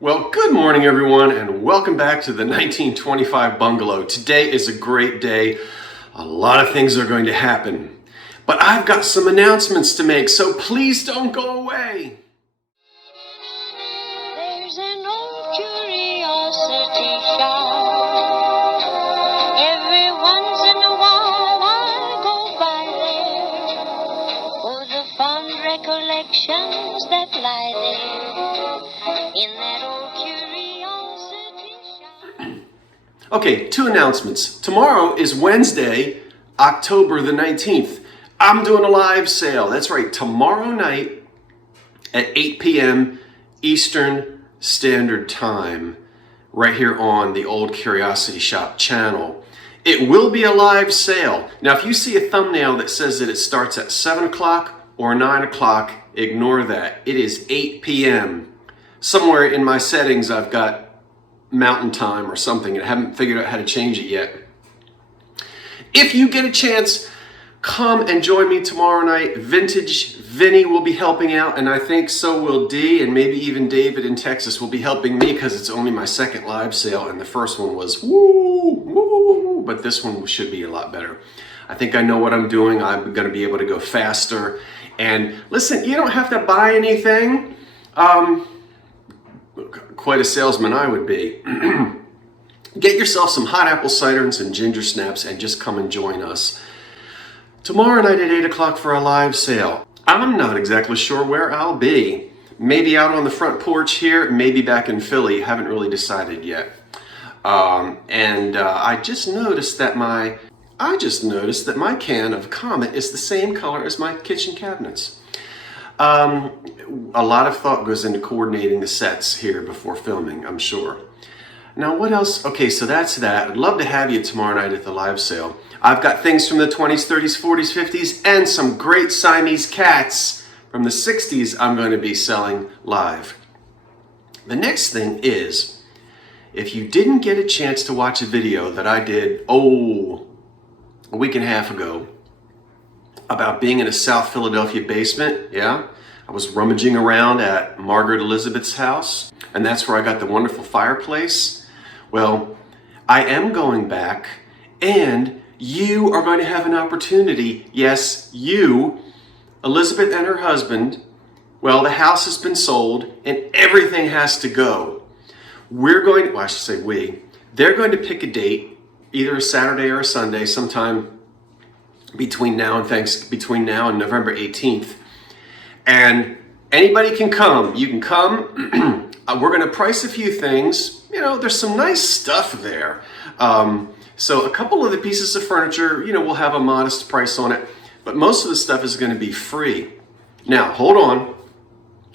Well, good morning, everyone, and welcome back to the 1925 Bungalow. Today is a great day. A lot of things are going to happen, but I've got some announcements to make, so please don't go away. There's an old curiosity shop. Every once in a while I go by there for the fond recollections that lie there in that old curiosity shop. Okay, two announcements. Tomorrow is Wednesday, October the 19th. I'm doing a live sale. That's right, tomorrow night at 8 p.m. Eastern Standard Time, right here on the Old Curiosity Shop channel. It will be a live sale. Now, if you see a thumbnail that says that it starts at 7 o'clock or 9 o'clock, ignore that. It is 8 p.m. Somewhere in my settings, I've got Mountain Time or something, and I haven't figured out how to change it yet. If you get a chance, come and join me tomorrow night. Vintage Vinny will be helping out, and I think so will Dee, and maybe even David in Texas will be helping me because it's only my second live sale, and the first one was woo, woo, woo, woo, but this one should be a lot better. I think I know what I'm doing. I'm going to be able to go faster. And listen, you don't have to buy anything. Quite a salesman I would be. Get yourself some hot apple cider and some ginger snaps and just come and join us. Tomorrow night at 8 o'clock for a live sale. I'm not exactly sure where I'll be. Maybe out on the front porch here, maybe back in Philly. Haven't really decided yet. I just noticed that my can of Comet is the same color as my kitchen cabinets. A lot of thought goes into coordinating the sets here before filming, I'm sure. Now, what else? Okay, so that's that. I'd love to have you tomorrow night at the live sale. I've got things from the 20s, 30s, 40s, 50s, and some great Siamese cats from the 60s I'm going to be selling live. The next thing is, if you didn't get a chance to watch a video that I did, a week and a half ago, about being in a South Philadelphia basement, yeah? I was rummaging around at Margaret Elizabeth's house, and that's where I got the wonderful fireplace. Well, I am going back, and you are going to have an opportunity. Yes, you, Elizabeth and her husband, well, the house has been sold, and everything has to go. They're going to pick a date, either a Saturday or a Sunday, sometime between now and November 18th. And anybody can come. You can come. We're going to price a few things. You know, there's some nice stuff there. So a couple of the pieces of furniture, we'll have a modest price on it. But most of the stuff is going to be free. Now, hold on.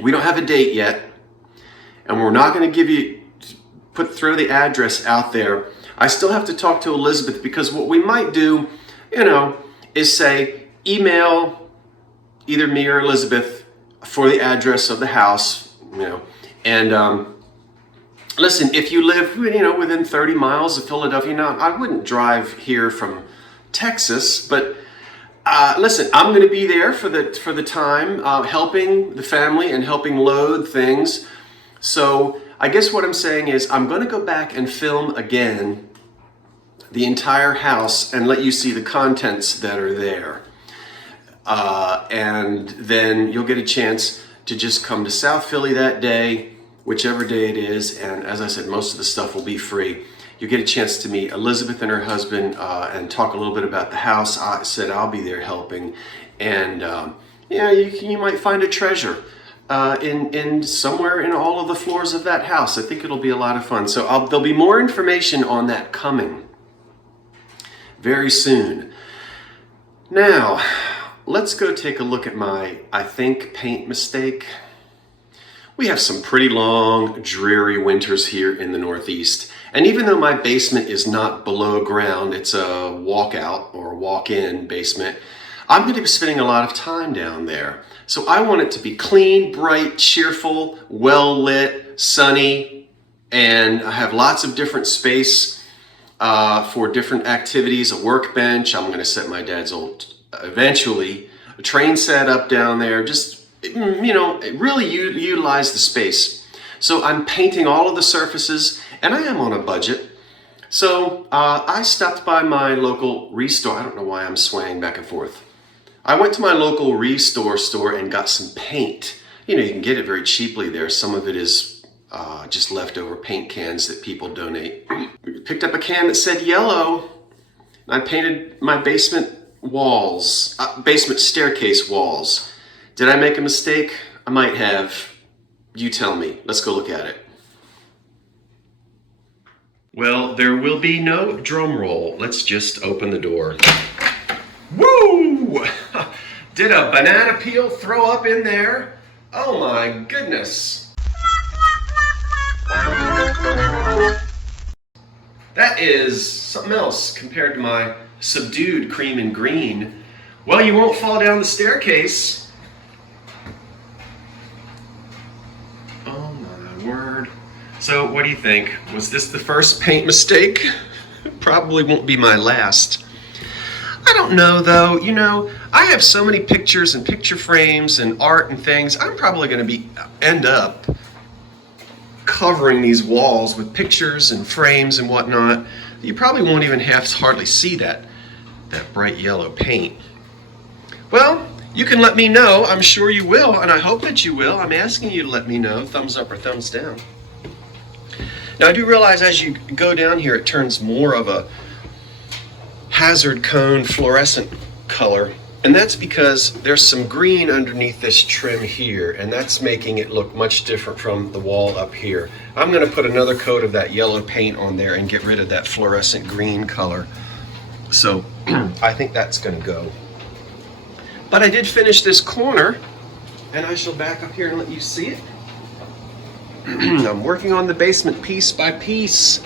We don't have a date yet. And we're not going to throw the address out there. I still have to talk to Elizabeth, because what we might do, is say, email either me or Elizabeth for the address of the house, and listen, if you live, within 30 miles of Philadelphia, now I wouldn't drive here from Texas, but listen, I'm going to be there for the time, helping the family and helping load things. So I guess what I'm saying is I'm going to go back and film again the entire house and let you see the contents that are there. And then you'll get a chance to just come to South Philly that day, whichever day it is. And as I said, most of the stuff will be free. You'll get a chance to meet Elizabeth and her husband and talk a little bit about the house. I said I'll be there helping. And you might find a treasure in somewhere in all of the floors of that house. I think it'll be a lot of fun. So there'll be more information on that coming very soon. Now, let's go take a look at my, I think, paint mistake. We have some pretty long, dreary winters here in the Northeast. And even though my basement is not below ground, it's a walkout or walk-in basement, I'm going to be spending a lot of time down there. So I want it to be clean, bright, cheerful, well-lit, sunny, and I have lots of different space for different activities, a workbench. I'm going to set my dad's eventually, a train set up down there. Just, really utilize the space. So I'm painting all of the surfaces, and I am on a budget. So I stopped by my local Restore. I don't know why I'm swaying back and forth. I went to my local Restore store and got some paint. You know, you can get it very cheaply there. Some of it is just leftover paint cans that people donate. Picked up a can that said yellow. I painted my basement walls, basement staircase walls. Did I make a mistake? I might have. You tell me. Let's go look at it. Well, there will be no drum roll. Let's just open the door. Woo! Did a banana peel throw up in there? Oh my goodness. That is something else compared to my subdued cream and green. Well, you won't fall down the staircase. Oh my word. So what do you think? Was this the first paint mistake? Probably won't be my last. I don't know though, you know, I have so many pictures and picture frames and art and things. I'm probably going to end up covering these walls with pictures and frames and whatnot. You probably won't even have to hardly see that bright yellow paint. Well, you can let me know. I'm sure you will, and I hope that you will. I'm asking you to let me know, thumbs up or thumbs down. Now I do realize as you go down here, it turns more of a hazard cone fluorescent color, and that's because there's some green underneath this trim here, and that's making it look much different from the wall up here. I'm going to put another coat of that yellow paint on there and get rid of that fluorescent green color. So I think that's going to go. But I did finish this corner, and I shall back up here and let you see it. I'm working on the basement piece by piece.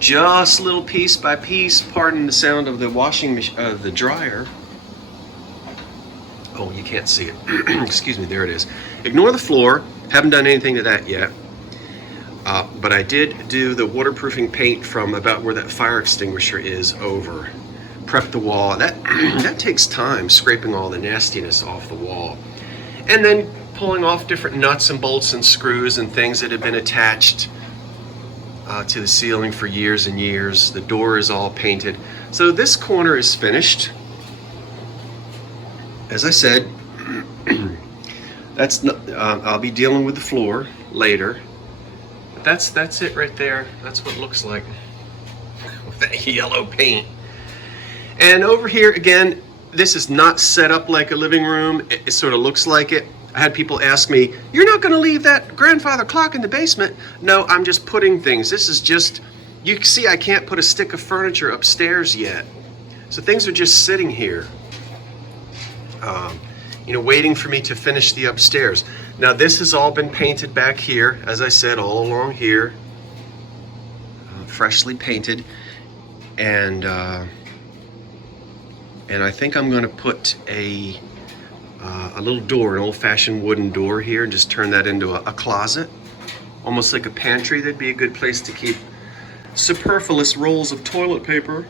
Just little piece by piece. Pardon the sound of the washing machine, the dryer. Oh, you can't see it. Excuse me, there it is. Ignore the floor. Haven't done anything to that yet. But I did do the waterproofing paint from about where that fire extinguisher is over. Prep the wall. That takes time, scraping all the nastiness off the wall. And then pulling off different nuts and bolts and screws and things that have been attached to the ceiling for years and years. The door is all painted. So this corner is finished. As I said, that's not, I'll be dealing with the floor later. But that's it right there. That's what it looks like with that yellow paint. And over here again, this is not set up like a living room. It sort of looks like it. I had people ask me, "You're not going to leave that grandfather clock in the basement?" No, I'm just putting things. This is just, you see, I can't put a stick of furniture upstairs yet. So things are just sitting here, you know, waiting for me to finish the upstairs. Now this has all been painted back here, as I said, all along here, freshly painted, and I think I'm going to put a little door, an old-fashioned wooden door here, and just turn that into a closet, almost like a pantry. That'd be a good place to keep superfluous rolls of toilet paper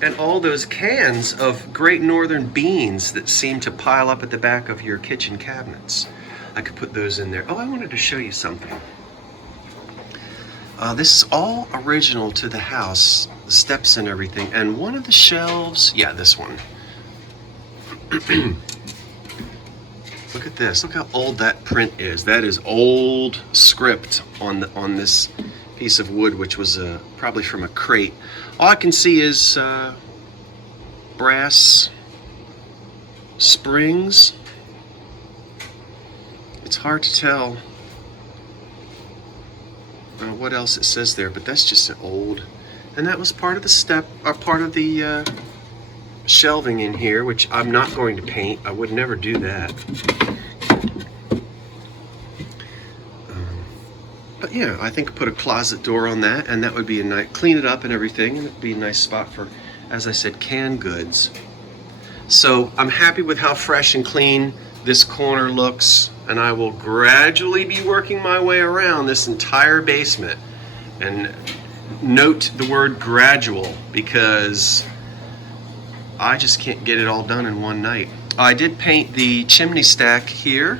and all those cans of Great Northern beans that seem to pile up at the back of your kitchen cabinets. I could put those in there. Oh, I wanted to show you something. This is all original to the house, the steps and everything, and one of the shelves, yeah, this one. Look at this. Look how old that print is. That is old script on this piece of wood, which was probably from a crate. All I can see is brass springs. It's hard to tell what else it says there, but that's just old. And that was part of the step, or part of the shelving in here, which I'm not going to paint. I would never do that. But yeah, I think put a closet door on that, and that would be a nice, clean it up and everything, and it'd be a nice spot for, as I said, canned goods. So I'm happy with how fresh and clean this corner looks, and I will gradually be working my way around this entire basement. And note the word gradual, because I just can't get it all done in one night. I did paint the chimney stack here.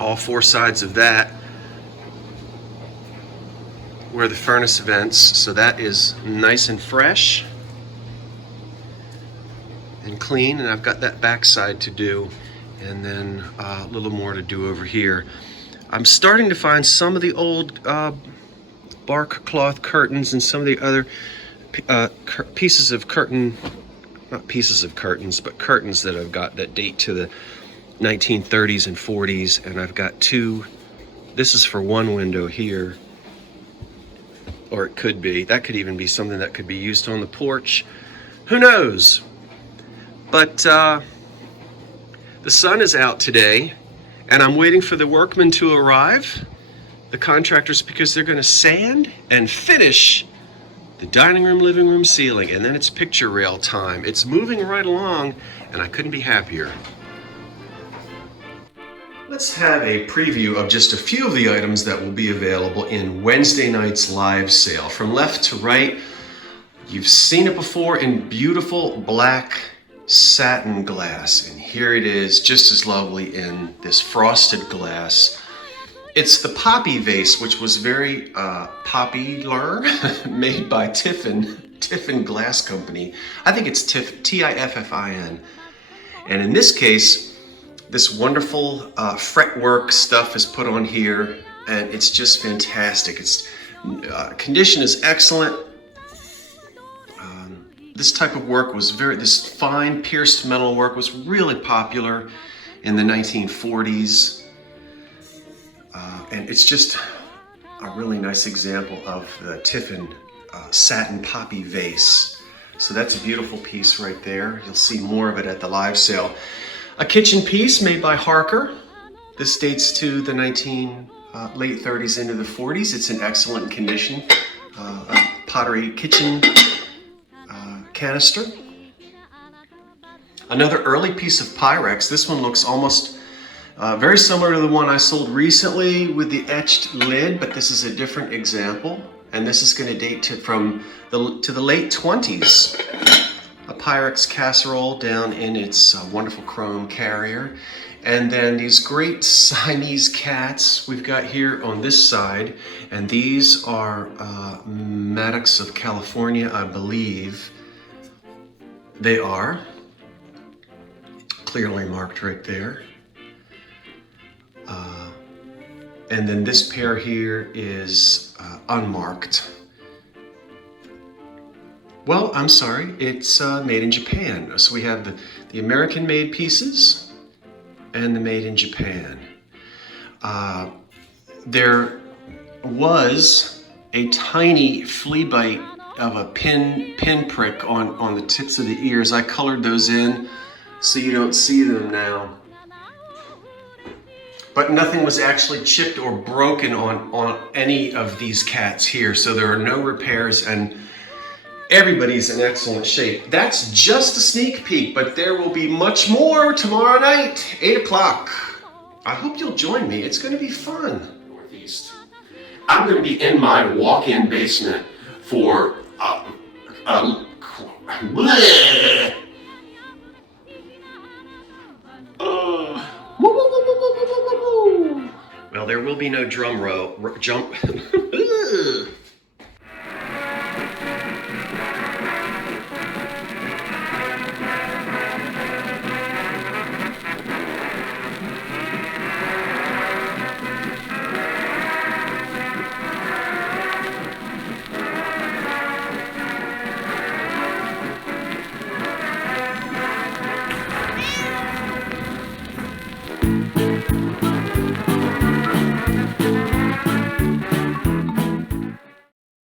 All four sides of that were the furnace vents, so that is nice and fresh and clean. And I've got that back side to do, and then a little more to do over here. I'm starting to find some of the old bark cloth curtains and some of the other pieces of curtain, not pieces of curtains, but curtains that I've got that date to the 1930s and 40s. And I've got two. This is for one window here, or it could be. That could even be something that could be used on the porch. Who knows? But the sun is out today, and I'm waiting for the workmen to arrive, the contractors, because they're going to sand and finish the dining room, living room ceiling, and then it's picture rail time. It's moving right along, and I couldn't be happier. Let's have a preview of just a few of the items that will be available in Wednesday night's live sale. From left to right, you've seen it before in beautiful black satin glass, and here it is, just as lovely in this frosted glass. It's the Poppy vase, which was very popular, made by Tiffin Glass Company. I think it's Tiffin. And in this case, this wonderful fretwork stuff is put on here, and it's just fantastic. Its condition is excellent. This type of work was this fine pierced metal work was really popular in the 1940s. And it's just a really nice example of the Tiffin satin poppy vase. So that's a beautiful piece right there. You'll see more of it at the live sale. A kitchen piece made by Harker. This dates to the late 30s into the 40s. It's in excellent condition. A pottery kitchen canister. Another early piece of Pyrex. This one looks almost very similar to the one I sold recently with the etched lid, but this is a different example. And this is going to date to the late 20s. A Pyrex casserole down in its wonderful chrome carrier. And then these great Siamese cats we've got here on this side. And these are Maddox of California, I believe. They are clearly marked right there. And then this pair here is unmarked. Well, I'm sorry, it's made in Japan. So we have the American-made pieces and the made in Japan. There was a tiny flea bite of a pin prick on the tips of the ears. I colored those in so you don't see them now. But nothing was actually chipped or broken on any of these cats here, so there are no repairs, and everybody's in excellent shape. That's just a sneak peek, but there will be much more tomorrow night, 8 o'clock. I hope you'll join me. It's going to be fun. Northeast. I'm going to be in my walk-in basement for well, there will be no drum roll. Jump.